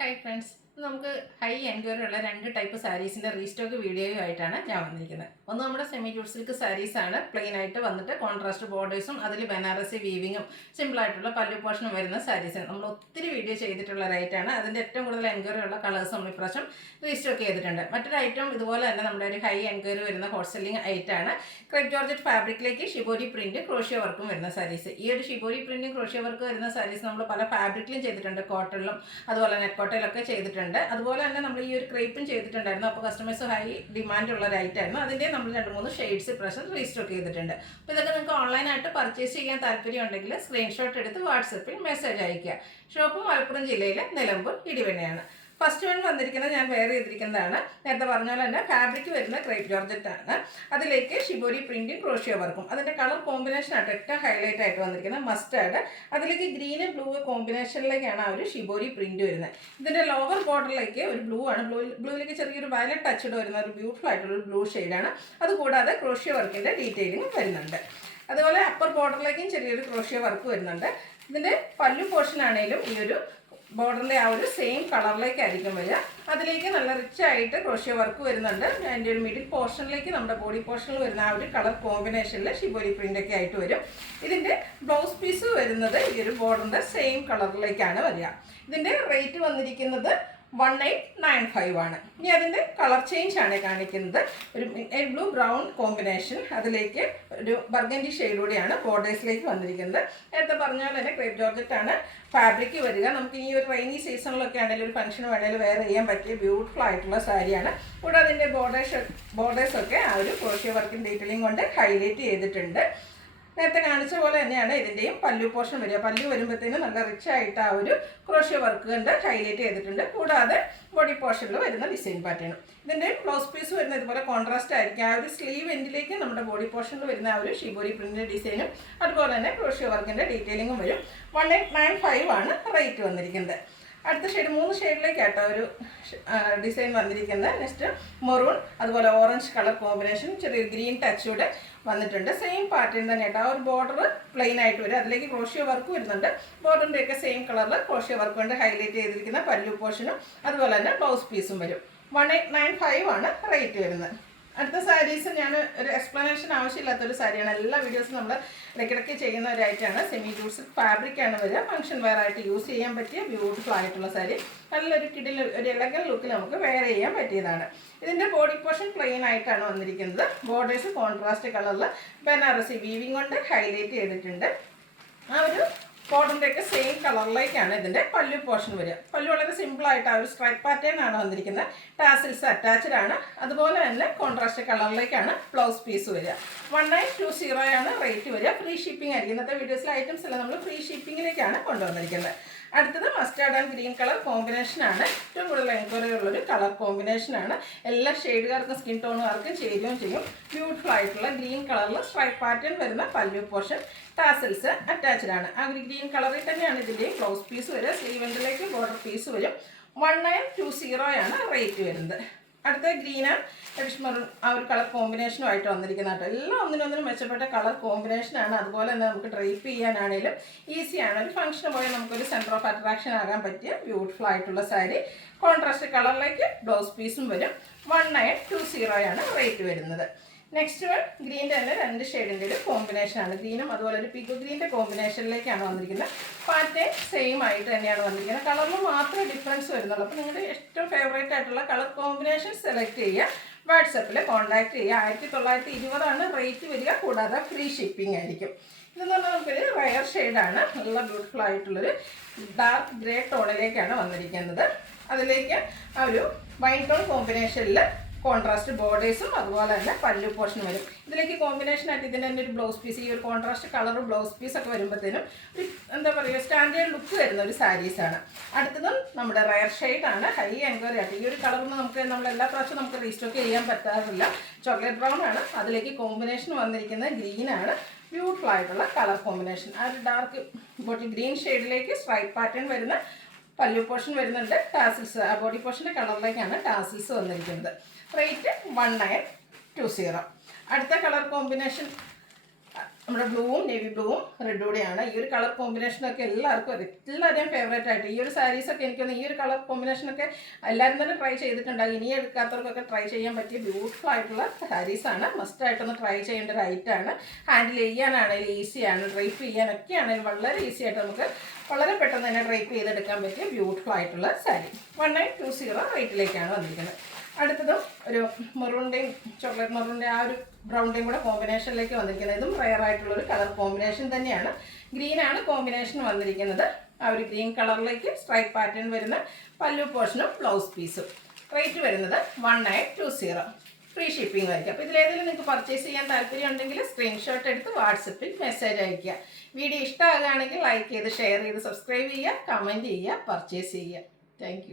Hi friends, നമുക്ക് high enquiry ഉള്ള രണ്ട് ടൈപ്പ് സാരീസിൻ്റെ റീസ്റ്റോക്ക് വീഡിയോയുമായിട്ടാണ് ഞാൻ വന്നിരിക്കുന്നത്. ഒന്ന് നമ്മുടെ സെമി ജൂട്ട് സിൽക്ക് സാരീസാണ്, പ്ലെയിൻ ആയിട്ട് വന്നിട്ട് കോൺട്രാസ്റ്റ് ബോർഡേഴ്സും അതിൽ ബനാറസി വീവിങ്ങും സിമ്പിളായിട്ടുള്ള പല്ലു പോർഷനും വരുന്ന സാരീസ് നമ്മൾ ഒത്തിരി വീഡിയോ ചെയ്തിട്ടുള്ള റൈറ്റാണ്. അതിൻ്റെ ഏറ്റവും കൂടുതൽ എൻക്വയറി ഉള്ള കളേഴ്സ് നമ്മൾ ഇപ്രാവശ്യം റീസ്റ്റോക്ക് ചെയ്തിട്ടുണ്ട്. മറ്റൊരു ഐറ്റം ഇതുപോലെ തന്നെ നമ്മുടെ ഒരു ഹൈ എൻക്വയറി വരുന്ന ഹോട്ട് സെല്ലിംഗ് ഐറ്റാണ്. ക്രേപ്പ് ജോർജറ്റ് ഫാബ്രിക്കിലേക്ക് ഷിബോരി പ്രിന്റ് ക്രോഷ്യ വർക്കും വരുന്ന സാരീസ്. ഈ ഒരു ഷിബോരി പ്രിന്റും ക്രോഷ്യ വർക്ക് വരുന്ന സാരീസ് നമ്മൾ പല ഫാബ്രിക്കിലും ചെയ്തിട്ടുണ്ട്, കോട്ടണിലും അതുപോലെ നെറ്റ് കോട്ടയിലൊക്കെ ചെയ്തിട്ടുണ്ട്. അതുപോലെ തന്നെ നമ്മൾ ഈ ഒരു ക്രേപ്പും ചെയ്തിട്ടുണ്ടായിരുന്നു. അപ്പോൾ കസ്റ്റമേഴ്സ് ഹൈ ഡിമാൻഡ് ഉള്ള ഒരു ഐറ്റമായിരുന്നു. അതിൻ്റെ നമ്മൾ 2-3 ഷെയ്ഡ്സ് പ്രശ്നം റീസ്റ്റോക്ക് ചെയ്തിട്ടുണ്ട്. അപ്പോൾ ഇതൊക്കെ നിങ്ങൾക്ക് ഓൺലൈനായിട്ട് പർച്ചേസ് ചെയ്യാൻ താല്പര്യം ഉണ്ടെങ്കിൽ സ്ക്രീൻഷോട്ട് എടുത്ത് വാട്സപ്പിൽ മെസ്സേജ് അയയ്ക്കുക. ഷോപ്പ് മലപ്പുറം ജില്ലയിലെ നിലമ്പൂർ ഇടിവണ്ണയാണ്. ഫസ്റ്റ് വൺ വന്നിരിക്കുന്നത് ഞാൻ വെയർ ചെയ്തിരിക്കുന്നതാണ്. നേരത്തെ പറഞ്ഞ പോലെ തന്നെ ഫാബ്രിക് വരുന്ന ക്രേപ്പ് ജോർജറ്റ് ആണ്. അതിലേക്ക് ഷിബോരി പ്രിന്റും ക്രോഷ്യ വർക്കും. അതിൻ്റെ കളർ കോമ്പിനേഷൻ ആയിട്ട് ഏറ്റവും ഹൈലൈറ്റ് ആയിട്ട് വന്നിരിക്കുന്നത് മസ്റ്റാർഡ്. അതിലേക്ക് ഗ്രീനും ബ്ലൂ കോമ്പിനേഷനിലേക്കാണ് ആ ഒരു ഷിബോരി പ്രിന്റ് വരുന്നത്. ഇതിൻ്റെ ലോവർ ബോർഡറിലേക്ക് ഒരു ബ്ലൂ ആണ്. ബ്ലൂവിലേക്ക് ചെറിയൊരു വയലറ്റ് ടച്ചഡ് വരുന്ന ഒരു ബ്യൂട്ടിഫുൾ ആയിട്ടുള്ള ബ്ലൂ ഷെയ്ഡാണ്. അതുകൂടാതെ ക്രോഷ്യ വർക്കിൻ്റെ ഡീറ്റെയിലിംഗ് വരുന്നുണ്ട്. അതുപോലെ അപ്പർ ബോർഡറിലേക്കും ചെറിയൊരു ക്രോഷ്യ വർക്ക് വരുന്നുണ്ട്. ഇതിൻ്റെ പല്ലു പോർഷൻ ആണെങ്കിലും ഈ ഒരു ബോർഡറിൻ്റെ ആ ഒരു സെയിം കളറിലേക്കായിരിക്കും വരിക. അതിലേക്ക് നല്ല റിച്ച് ആയിട്ട് ക്രോഷ്യ വർക്ക് വരുന്നുണ്ട്. അതിൻ്റെ ഒരു മിഡിൽ പോർഷനിലേക്ക് നമ്മുടെ ബോഡി പോർഷനിൽ വരുന്ന ആ ഒരു കളർ കോമ്പിനേഷനിൽ ഷിബോരി പ്രിൻ്റൊക്കെ ആയിട്ട് വരും. ഇതിൻ്റെ ബ്ലൗസ് പീസ് വരുന്നത് ഈ ഒരു ബോർഡറിൻ്റെ സെയിം കളറിലേക്കാണ് വരിക. ഇതിൻ്റെ റേറ്റ് വന്നിരിക്കുന്നത് 1895 ആണ്. ഇനി അതിൻ്റെ കളർ ചേഞ്ച് ആണ് കാണിക്കുന്നത്. ഒരു ബ്ലൂ ബ്രൗൺ കോമ്പിനേഷൻ, അതിലേക്ക് ഒരു ബർഗൻഡി ഷെയ്ഡ് കൂടിയാണ് ബോർഡേഴ്സിലേക്ക് വന്നിരിക്കുന്നത്. നേരത്തെ പറഞ്ഞ പോലെ തന്നെ ക്രേപ്പ് ജോർജറ്റ് ആണ് ഫാബ്രിക് വരിക. നമുക്ക് ഈ ഒരു റെയിനി സീസണിലൊക്കെ ആണെങ്കിലും ഒരു ഫംഗ്ഷൻ വേണമെങ്കിലും വെയർ ചെയ്യാൻ പറ്റിയ ബ്യൂട്ടിഫുൾ ആയിട്ടുള്ള സാരിയാണ്. കൂടാതെ അതിൻ്റെ ബോർഡേഴ്സൊക്കെ ആ ഒരു ക്രോഷ്യ വർക്കിൻ്റെ ഡീറ്റെയിലിംഗ് കൊണ്ട് ഹൈലൈറ്റ് ചെയ്തിട്ടുണ്ട്. നേരത്തെ കാണിച്ച പോലെ തന്നെയാണ് ഇതിൻ്റെയും പല്ലു പോർഷൻ വരിക. പല്ലു വരുമ്പോഴത്തേനും നല്ല റിച്ച് ആയിട്ട് ആ ഒരു ക്രോഷ്യ വർക്ക് കൊണ്ട് ഹൈലൈറ്റ് ചെയ്തിട്ടുണ്ട്. കൂടാതെ ബോഡി പോർഷനിൽ വരുന്ന ഡിസൈൻ പാറ്റേണും. ഇതിൻ്റെ ബ്ലൗസ് പീസ് വരുന്ന ഇതുപോലെ കോൺട്രാസ്റ്റ് ആയിരിക്കും. ആ ഒരു സ്ലീവ് എൻഡിലേക്ക് നമ്മുടെ ബോഡി പോർഷനിൽ വരുന്ന ആ ഒരു ഷിബോരി പ്രിന്റിൻ്റെ ഡിസൈനും അതുപോലെ തന്നെ ക്രോഷ്യ വർക്കിൻ്റെ ഡീറ്റെയിലിംഗും വരും. 1895 ആണ് റേറ്റ് വന്നിരിക്കുന്നത്. അടുത്ത ഷെയ്ഡ് 3 ഷെയ്ഡിലേക്കാട്ടോ ഒരു ഡിസൈൻ വന്നിരിക്കുന്നത്. നെക്സ്റ്റ് മെറൂൺ, അതുപോലെ ഓറഞ്ച് കളർ കോമ്പിനേഷൻ, ചെറിയ ഗ്രീൻ ടച്ചൂടെ വന്നിട്ടുണ്ട്. സെയിം പാറ്റേൺ തന്നെ കേട്ടോ. ആ ഒരു ബോർഡർ പ്ലെയിൻ ആയിട്ട് വരും. അതിലേക്ക് ക്രോഷ്യ വർക്ക് വരുന്നുണ്ട്. ബോർഡറിൻ്റെയൊക്കെ സെയിം കളറിൽ ക്രോഷ്യ വർക്ക് കൊണ്ട് ഹൈലൈറ്റ് ചെയ്തിരിക്കുന്ന പല്ലു പോർഷനും അതുപോലെ തന്നെ ബ്ലൗസ് പീസും വരും. 1895 ആണ് റേറ്റ് വരുന്നത്. അടുത്ത സാരീസ് ഞാൻ ഒരു എക്സ്പ്ലനേഷൻ ആവശ്യമില്ലാത്തൊരു സാരിയാണ്. എല്ലാ വീഡിയോസും നമ്മൾ ഇടയ്ക്കിടയ്ക്ക് ചെയ്യുന്ന ഒരു ഐറ്റമാണ്. സെമി ജൂട്ട്സ് ഫാബ്രിക്കാണ് വരിക. ഫംഗ്ഷൻ വെയർ ആയിട്ട് യൂസ് ചെയ്യാൻ പറ്റിയ ബ്യൂട്ടിഫുൾ ആയിട്ടുള്ള സാരി. നല്ലൊരു കിടിൽ ഒരു എലഗൻ ലുക്കിൽ നമുക്ക് വെയർ ചെയ്യാൻ പറ്റിയതാണ്. ഇതിൻ്റെ ബോഡി പോർഷൻ പ്ലെയിൻ ആയിട്ടാണ് വന്നിരിക്കുന്നത്. ബോർഡേഴ്സ് കോൺട്രാസ്റ്റ് കളറിൽ ബനാറസി വീവിങ് കൊണ്ട് ഹൈലൈറ്റ് ചെയ്തിട്ടുണ്ട്. ആ ഒരു ബോർഡറിൻ്റെയൊക്കെ സെയിം കളറിലേക്കാണ് ഇതിൻ്റെ പല്ലു പോർഷൻ വരിക. പല്ലു വളരെ സിമ്പിളായിട്ട് ആ ഒരു സ്ട്രൈപ്പ് പാറ്റേൺ ആണ് വന്നിരിക്കുന്നത്. ടാസിൽസ് അറ്റാച്ച്ഡ് ആണ്. അതുപോലെ തന്നെ കോൺട്രാസ്റ്റ് കളറിലേക്കാണ് ബ്ലൗസ് പീസ് വരിക. 1920 ആണ് റേറ്റ് വരിക. ഫ്രീ ഷിപ്പിംഗ് ആയിരിക്കും. ഇന്നത്തെ വീഡിയോസിലെ ഐറ്റംസ് എല്ലാം നമ്മൾ ഫ്രീ ഷിപ്പിങ്ങിലേക്കാണ് കൊണ്ടുവന്നിരിക്കുന്നത്. അടുത്തത് മസ്റ്റാർഡ് ആൻഡ് ഗ്രീൻ കളർ കോമ്പിനേഷനാണ്. ഏറ്റവും കൂടുതൽ എൻക്വയറി ഉള്ളൊരു കളർ കോമ്പിനേഷനാണ്. എല്ലാ ഷെയ്ഡുകാർക്കും സ്കിൻ ടോണുകാർക്കും ചേരുകയും ചെയ്യും. ബ്യൂട്ടിഫുൾ ആയിട്ടുള്ള ഗ്രീൻ കളറിൽ സ്ട്രൈപ്പ് പാറ്റേൺ വരുന്ന പല്ലു പോർഷൻ, ടാസൽസ് അറ്റാച്ച്ഡ് ആണ്. ആ ഒരു ഗ്രീൻ കളറിൽ തന്നെയാണ് ഇതിൻ്റെയും ബ്ലൗസ് പീസ് വരിക. സ്ലീവ് എൻഡിലേക്ക് ബോർഡർ പീസ് വരും. 1920 ആണ് റേറ്റ് വരുന്നത്. അടുത്ത ഗ്രീൻ ആൻഡ് റെഡിഷ് മെറൂൺ ആ ഒരു കളർ കോമ്പിനേഷനുമായിട്ട് വന്നിരിക്കുന്ന കേട്ടോ. എല്ലാം ഒന്നിനൊന്നിനും മെച്ചപ്പെട്ട കളർ കോമ്പിനേഷനാണ്. അതുപോലെ തന്നെ നമുക്ക് ഡ്രൈപ്പ് ചെയ്യാനാണെങ്കിലും ഈസിയാണ്. ഒരു ഫംഗ്ഷന് പോയാൽ നമുക്കൊരു സെൻറ്റർ ഓഫ് അട്രാക്ഷൻ ആകാൻ പറ്റിയ ബ്യൂട്ടിഫുൾ ആയിട്ടുള്ള സാരി. കോൺട്രാസ്റ്റ് കളറിലേക്ക് ബ്ലൗസ് പീസും വരും. 1920 ആണ് റേറ്റ് വരുന്നത്. നെക്സ്റ്റ് വൺ ഗ്രീൻ്റെ തന്നെ 2 ഷെയ്ഡിൻ്റെ ഒരു കോമ്പിനേഷനാണ്. ഗ്രീനും അതുപോലെ ഒരു പിക്കോ ഗ്രീൻ്റെ കോമ്പിനേഷനിലേക്കാണ് വന്നിരിക്കുന്നത്. പാറ്റേൺ സെയിം ആയിട്ട് തന്നെയാണ് വന്നിരിക്കുന്നത്. കളറിൽ മാത്രമേ ഡിഫറൻസ് വരുന്നുള്ളൂ. അപ്പോൾ നിങ്ങളുടെ ഏറ്റവും ഫേവറേറ്റ് ആയിട്ടുള്ള കളർ കോമ്പിനേഷൻ സെലക്ട് ചെയ്യുക. വാട്സപ്പിൽ കോൺടാക്ട് ചെയ്യുക. 1920 ആണ് റേറ്റ് വരിക. കൂടാതെ ഫ്രീ ഷിപ്പിംഗ് ആയിരിക്കും. ഇതെന്ന് പറഞ്ഞാൽ നമുക്കൊരു റയർ ഷെയ്ഡാണ്. നല്ല ബ്യൂട്ടിഫുൾ ആയിട്ടുള്ളൊരു ഡാർക്ക് ഗ്രേ ടോണിലേക്കാണ് വന്നിരിക്കുന്നത്. അതിലേക്ക് ആ ഒരു വൈൻ ടോൺ കോമ്പിനേഷനിൽ കോൺട്രാസ്റ്റ് ബോർഡേഴ്സും അതുപോലെ തന്നെ പല്ലു പോർഷൻ വരും. ഇതിലേക്ക് കോമ്പിനേഷനായിട്ട് ഇതിൻ്റെ തന്നെ ഒരു ബ്ലൗസ് പീസ്, ഈ ഒരു കോൺട്രാസ്റ്റ് കളറും ബ്ലൗസ് പീസൊക്കെ വരുമ്പോഴത്തേനും ഒരു എന്താ പറയുക സ്റ്റാൻഡേർഡ് ലുക്ക് വരുന്ന ഒരു സാരീസാണ്. അടുത്തതും നമ്മുടെ റയർ ഷെയ്ഡാണ്. ഹൈ എൻക്വയറി ആയിട്ട് ഈ ഒരു കളറിന് നമ്മൾ എല്ലാ പ്രാവശ്യവും നമുക്ക് റീസ്റ്റോക്ക് ചെയ്യാൻ പറ്റാറില്ല. ചോക്ലേറ്റ് ബ്രൗൺ ആണ്. അതിലേക്ക് കോമ്പിനേഷൻ വന്നിരിക്കുന്നത് ഗ്രീനാണ്. ബ്യൂട്ടിഫുൾ ആയിട്ടുള്ള കളർ കോമ്പിനേഷൻ. ആ ഒരു ഡാർക്ക് ബോട്ടിൽ ഗ്രീൻ ഷെയ്ഡിലേക്ക് സ്ട്രൈപ്പ് പാറ്റേൺ വരുന്ന പല്ലു പോർഷൻ വരുന്നുണ്ട്. ടാസിൽസ് ആ ബോഡി പോർഷൻ്റെ കളറിലേക്കാണ് ടാസിൽസ് വന്നിരിക്കുന്നത്. റേറ്റ് 1920. അടുത്ത കളർ കോമ്പിനേഷൻ നമ്മുടെ ബ്ലൂവും നേവി ബ്ലൂവും റെഡ് കൂടെയാണ്. ഈ ഒരു കളർ കോമ്പിനേഷനൊക്കെ എല്ലാവരുടെയും ഫേവറേറ്റ് ആയിട്ട് ഈ ഒരു സാരീസൊക്കെ എനിക്കൊന്ന് ഈ ഒരു കളർ കോമ്പിനേഷനൊക്കെ എല്ലാവരും തന്നെ ട്രൈ ചെയ്തിട്ടുണ്ടാകും. ഇനി എടുക്കാത്തവർക്കൊക്കെ ട്രൈ ചെയ്യാൻ പറ്റിയ ബ്യൂട്ടിഫുൾ ആയിട്ടുള്ള സാരീസാണ്. മസ്റ്റായിട്ടൊന്ന് ട്രൈ ചെയ്യേണ്ട ഒരു ഐറ്റമാണ്. ഹാൻഡിൽ ചെയ്യാനാണെങ്കിലും ഈസിയാണ്, ഡ്രൈപ്പ് ചെയ്യാനൊക്കെ ആണെങ്കിലും വളരെ ഈസി ആയിട്ട് നമുക്ക് വളരെ പെട്ടെന്ന് തന്നെ ഡ്രൈപ്പ് ചെയ്തെടുക്കാൻ പറ്റിയ ബ്യൂട്ടിഫുൾ ആയിട്ടുള്ള സാരി. 1920 റേറ്റിലേക്കാണ് വന്നിരിക്കുന്നത്. അടുത്തതും ഒരു മെറൂണിൻ്റെയും ചോക്ലേറ്റ് മെറൂണിൻ്റെ ആ ഒരു ബ്രൗണിൻ്റെയും കൂടെ കോമ്പിനേഷനിലേക്ക് വന്നിരിക്കുന്നത്. ഇതും റെയർ ആയിട്ടുള്ളൊരു കളർ കോമ്പിനേഷൻ തന്നെയാണ്. ഗ്രീനാണ് കോമ്പിനേഷൻ വന്നിരിക്കുന്നത്. ആ ഒരു ഗ്രീൻ കളറിലേക്ക് സ്ട്രൈപ്പ് പാറ്റേൺ വരുന്ന പല്ലു പോർഷനും ബ്ലൗസ് പീസും. റേറ്റ് വരുന്നത് 1920. ഫ്രീ ഷിപ്പിംഗ് ആയിരിക്കും. അപ്പോൾ ഇതിലേതെങ്കിലും നിങ്ങൾക്ക് പർച്ചേസ് ചെയ്യാൻ താല്പര്യം ഉണ്ടെങ്കിൽ സ്ക്രീൻഷോട്ട് എടുത്ത് വാട്സപ്പിൽ മെസ്സേജ് അയയ്ക്കുക. വീഡിയോ ഇഷ്ടമാകുകയാണെങ്കിൽ ലൈക്ക് ചെയ്ത് ഷെയർ ചെയ്ത് സബ്സ്ക്രൈബ് ചെയ്യുക, കമൻറ്റ് ചെയ്യുക, പർച്ചേസ് ചെയ്യുക. താങ്ക്